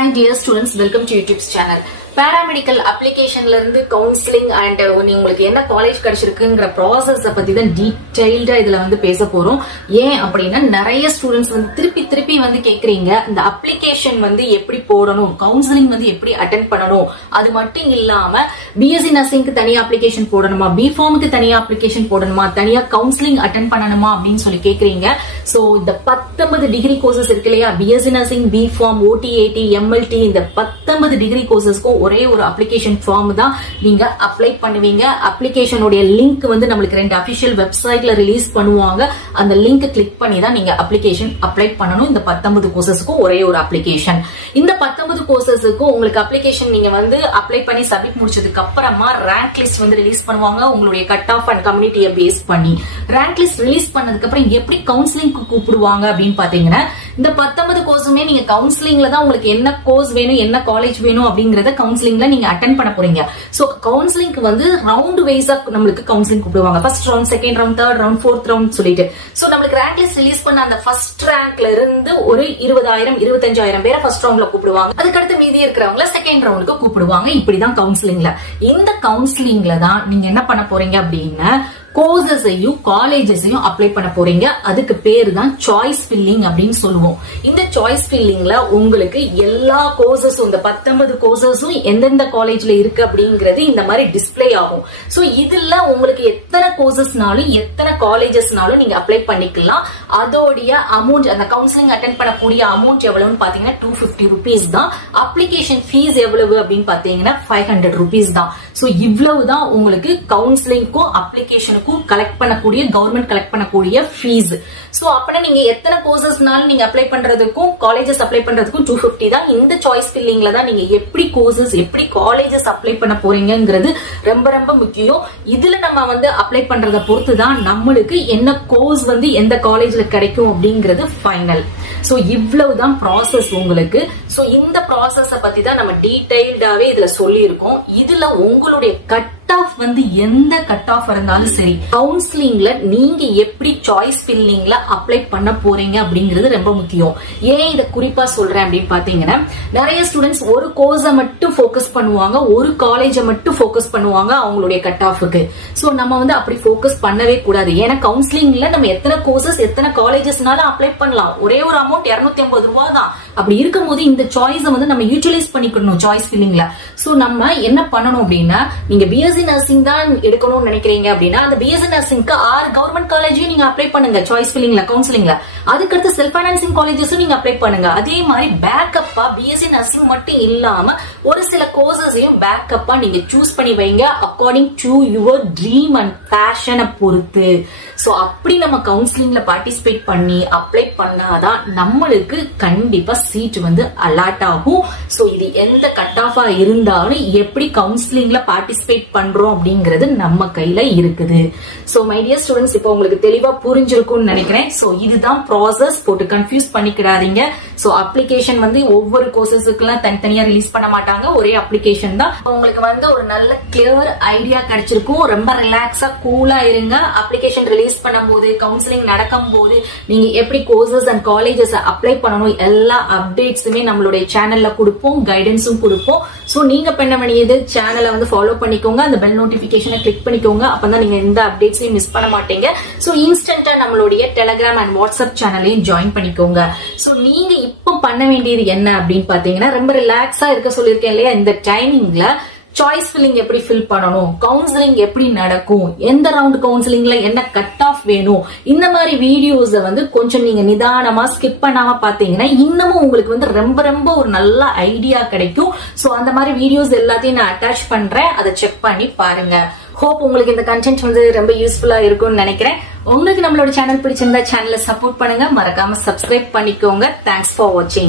Hi dear students, welcome to YouTube's channel. Paramedical application ல இருந்து counseling and உங்களுக்கு என்ன காலேஜ் கிடைச்சிருக்குங்கற process பத்தி தான் டீடைல்டா இதுல வந்து பேச போறோம். ஏன் அப்படினா நிறைய ஸ்டூடண்ட்ஸ் வந்து திருப்பி வந்து கேக்குறீங்க இந்த அப்ளிகேஷன் வந்து எப்படி போடணும், கவுன்சிலிங் வந்து எப்படி அட்டெண்ட் பண்ணணும், அது மட்டும் இல்லாம பிஎஸ்சி நர்சிங்க்கு தனியா அப்ளிகேஷன் போடணுமா, பிஃபார்முக்கு தனியா அப்ளிகேஷன் போடணுமா, தனியா கவுன்சிலிங் அட்டெண்ட் பண்ணணுமா அப்படின்னு சொல்லி கேக்குறீங்க. சோ இந்த 19 டிகிரி கோர்சஸ் இருக்கு இல்லையா, பிஎஸ்சி நர்சிங், பிஃபார்ம், ஓடிஏடி, எம்எல்டி, இந்த 19 டிகிரி கோர்சஸ்க்கு ஒரே ஒரு அப்ளிகேஷன் ஃபார்ம் தான் நீங்க அப்ளை பண்ணுவீங்க. அப்ளிகேஷனுடைய லிங்க் வந்து நம்மளுக்கு 2 அபிஷியல் வெப்சைட்ல ரிலீஸ் பண்ணுவாங்க. அந்த லிங்க் கிளிக் பண்ணி தான் நீங்க அப்ளிகேஷன் அப்ளை பண்ணணும். இந்த 19 கோர்சஸ்க்கு ஒரே ஒரு அப்ளிகேஷன். இந்த 19 கோர்சஸ்க்கு உங்களுக்கு அப்ளிகேஷன் நீங்க வந்து அப்ளை பண்ணி சப்மிட் முடிச்சதுக்கு அப்புறமா ரேங்க் லிஸ்ட் வந்து ரிலீஸ் பண்ணுவாங்க. உங்களுடைய கட் ஆஃப் அண்ட் கம்யூனிட்டியை பேஸ் பண்ணி ரேங்க் லிஸ்ட் ரிலீஸ் பண்ணதுக்கு அப்புறம் எப்படி கவுன்சிலிங்க்கு கூப்பிடுவாங்க அப்படின்னு பாத்தீங்கன்னா, இந்த 19 கோர்ஸுமே நீங்க கவுன்சிலிங்ல தான் உங்களுக்கு என்ன கோர்ஸ் வேணும், என்ன காலேஜ் வேணும் அப்படிங்கறத கவுன்சிலிங்ல நீங்க அட்டெண்ட் பண்ண போறீங்க. சோ கவுன்சிலிங்க்கு வந்து ரவுண்ட் வைஸா நம்மளுக்கு கவுன்சிலிங் கூப்பிடுவாங்க. First round, second round, third round, fourth round சொல்லிட்டு. சோ நம்மளுக்கு ரேங்க் லிஸ்ட் ரிலீஸ் பண்ண அந்த ஃபர்ஸ்ட் ரேங்க்ல இருந்து ஒரு 20,000 25,000 பேரை ஃபர்ஸ்ட் ரவுண்ட்ல கூப்பிடுவாங்க. அதுக்கடுத்து மீதி இருக்கிறவங்கள செகண்ட் ரவுண்டுக்கு கூப்பிடுவாங்க. இப்படிதான் கவுன்சிலிங்ல. இந்த கவுன்சிலிங்ல தான் நீங்க என்ன பண்ண போறீங்க அப்படின்னா, கோர்சஸையும் காலேஜஸையும் அப்ளை பண்ண போறீங்க. அதுக்கு பேரு தான் சாய்ஸ் ஃபில்லிங் அப்படின்னு சொல்லுவோம். இந்த சாய்ஸ் ஃபில்லிங்ல உங்களுக்கு எல்லா கோர்சஸும், இந்த 19 கோர்சஸும் எந்தெந்த காலேஜ்ல இருக்கு அப்படிங்கிறது இந்த மாதிரி டிஸ்பிளே ஆகும். சோ இதுல உங்களுக்கு எத்தனை கோர்சஸ்னாலும் எத்தனை காலேஜஸ்னாலும் நீங்க அப்ளை பண்ணிக்கலாம். அதோடைய அமௌண்ட், அந்த கவுன்சிலிங் அட்டெண்ட் பண்ணக்கூடிய அமௌண்ட் எவ்வளவுன்னு பாத்தீங்கன்னா 250 rupees தான். அப்ளிகேஷன் ஃபீஸ் எவ்வளவு அப்படின்னு பாத்தீங்கன்னா 500 rupees தான். சோ இவ்வளவுதான் உங்களுக்கு கவுன்சிலிங்க்கும் அப்ளிகேஷன் கலெக்ட் பண்ணக்கூடிய, கவர்மெண்ட் கலெக்ட் பண்ணக்கூடிய ஃபீஸ். சோ அப்பனா நீங்க எத்தனை கோர்சஸ்னாலும் நீங்க அப்ளை பண்றதுக்கும் காலேஜஸ் அப்ளை பண்றதுக்கும் 250 தான். இந்த சாய்ஸ் ஃபில்லிங்ல தான் நீங்க எப்படி கோர்சஸ், எப்படி காலேஜஸ் அப்ளை பண்ண போறீங்கிறது ரொம்ப முக்கியம். இதுல நம்ம வந்து அப்ளை பண்றத பொறுத்து தான் நம்மளுக்கு என்ன கோர்ஸ் வந்து எந்த காலேஜ்ல கிடைக்கும் அப்படிங்கிறது ஃபைனல். சோ இவ்வளவுதான் ப்ராசஸ் உங்களுக்கு. சோ இந்த ப்ராசஸ பத்தி தான் நம்ம டீடைல்டாவே இதுல சொல்லி இருக்கோம். இதுல உங்களுடைய கட் ஆஃப் வந்து எந்த கட் ஆஃப் இருந்தாலும் சரி, கவுன்சிலிங்ல நீங்க எப்படி சாய்ஸ் ஃபில்லிங்ல அப்ளை பண்ண போறீங்க அப்படிங்கிறது ரொம்ப முக்கியம். ஏன் இத குறிப்பா சொல்றேன் அப்படின்னு பாத்தீங்கன்னா, நிறைய ஸ்டூடெண்ட்ஸ் ஒரு கோர்ஸை மட்டும் போக்கஸ் பண்ணுவாங்க, ஒரு காலேஜை மட்டும் போக்கஸ் பண்ணுவாங்க அவங்களுடைய கட் ஆஃபுக்கு. சோ நம்ம வந்து அப்படி போக்கஸ் பண்ணவே கூடாது. ஏன்னா கவுன்சிலிங்ல நம்ம எத்தனை கோர்சஸ் எத்தனை காலேஜஸ்னாலும் அப்ளை பண்ணலாம். ஒரே ஒரு அமௌண்ட் 250 ரூபாய் தான். அப்படி இருக்கும்போது இந்த சாய்ஸை வந்து நம்ம யூட்டிலைஸ் பண்ணிக்கணும் சாய்ஸ் ஃபில்லிங்ல. சோ நம்ம என்ன பண்ணணும் அப்படின்னா, நீங்க பிஎஸ்சி நர்சிங் தான் எடுக்கணும்னு நினைக்கிறீங்க அப்படின்னா, அந்த பிஎஸ்சி நர்சிங்க்கு 6 கவர்மெண்ட் காலேஜையும் நீங்க அப்ளை பண்ணுங்க சாய்ஸ் ஃபில்லிங்ல, கவுன்சிலிங்ல. அதுக்கடுத்து செல்ஃப் பைனான்சிங் காலேஜஸும் நீங்க அப்ளை பண்ணுங்க. அதே மாதிரி பேக்கப்பா பிஎஸ்சி நர்சிங் மட்டும் இல்லாம ஒரு சில கோர்சஸையும் பேக்கப்பா நீங்க சூஸ் பண்ணி வைங்க, according to your dream and பேஷனை பொறுத்து. சோ அப்படி நம்ம கவுன்சிலிங்ல பார்ட்டிசிபேட் பண்ணி அப்ளை பண்ணாதான் நம்மளுக்கு கண்டிப்பா சீட் வந்து அலாட் ஆகும். சோ இது எந்த கட் ஆஃபா இருந்தாலும் எப்படி கவுன்சிலிங்ல பார்ட்டிசிபேட் பண்றோம் அப்படிங்கிறது நம்ம கையில இருக்குது. சோ மை டியர் ஸ்டூடெண்ட்ஸ், இப்போ உங்களுக்கு தெளிவா புரிஞ்சிருக்கும்னு நினைக்கிறேன். சோ இதுதான் ப்ராசஸ், போட்டு கன்ஃபியூஸ் பண்ணிக்கிடாதீங்க. சோ அப்ளிகேஷன் வந்து ஒவ்வொரு கோர்சஸுக்குலாம் தனித்தனியா ரிலீஸ் பண்ண மாட்டாங்க, ஒரே அப்ளிகேஷன் தான். உங்களுக்கு வந்து ஒரு நல்ல கிளியர் ஐடியா கிடைச்சிருக்கும். ரொம்ப ரிலாக்ஸா கூலா இருங்க. அப்ளிகேஷன் ரிலீஸ் பண்ணும்போது, கவுன்சிலிங் நடக்கும் போது நீங்க எப்படி கோர்சஸ் அண்ட் காலேஜஸ் அப்ளை பண்ணணும் எல்லா அப்டேட்ஸுமே நம்மளுடைய சேனல்ல கொடுப்போம், கைடன்ஸும் கொடுப்போம். சோ நீங்க பண்ண வேண்டியது சேனலை வந்து ஃபாலோ பண்ணிக்கோங்க, அந்த பெல் நோட்டிபிகேஷனை கிளிக் பண்ணிக்கோங்க. அப்பதான் நீங்க எந்த அப்டேட்ஸையும் மிஸ் பண்ண மாட்டீங்க. சோ இன்ஸ்டன்டா நம்மளுடைய டெலிகிராம் அண்ட் வாட்ஸ்அப் சேனலையும் ஜாயின் பண்ணிக்கோங்க. சோ நீங்க இப்போ பண்ண வேண்டியது என்ன அப்படின்னு பாத்தீங்கன்னா, ரொம்ப ரிலாக்ஸா இருக்க சொல்லியிருக்கேன் இல்லையா, இந்த டைமிங்ல சாய்ஸ் ஃபில்லிங் எப்படி ஃபில் பண்ணணும், கவுன்சிலிங் எப்படி நடக்கும், எந்த ரவுண்ட் கவுன்சிலிங்ல என்ன கட் ஆஃப் வேணும், இந்த மாதிரி வீடியோஸ் வந்து கொஞ்சம் நீங்க நிதானமா ஸ்கிப் பண்ணாம பாத்தீங்கன்னா இன்னமும் உங்களுக்கு வந்து ரொம்ப ஒரு நல்ல ஐடியா கிடைக்கும். சோ அந்த மாதிரி வீடியோஸ் எல்லாத்தையும் நான் அட்டாச் பண்றேன், அதை செக் பண்ணி பாருங்க. ஹோப் உங்களுக்கு இந்த கண்டென்ட் வந்து ரொம்ப யூஸ்ஃபுல்லா இருக்கும்னு நினைக்கிறேன். உங்களுக்கு நம்மளோட சேனல் பிடிச்சிருந்தா சேனலை சப்போர்ட் பண்ணுங்க, மறக்காம சப்ஸ்கிரைப் பண்ணிக்கோங்க. தேங்க்ஸ் ஃபார் வாட்சிங்.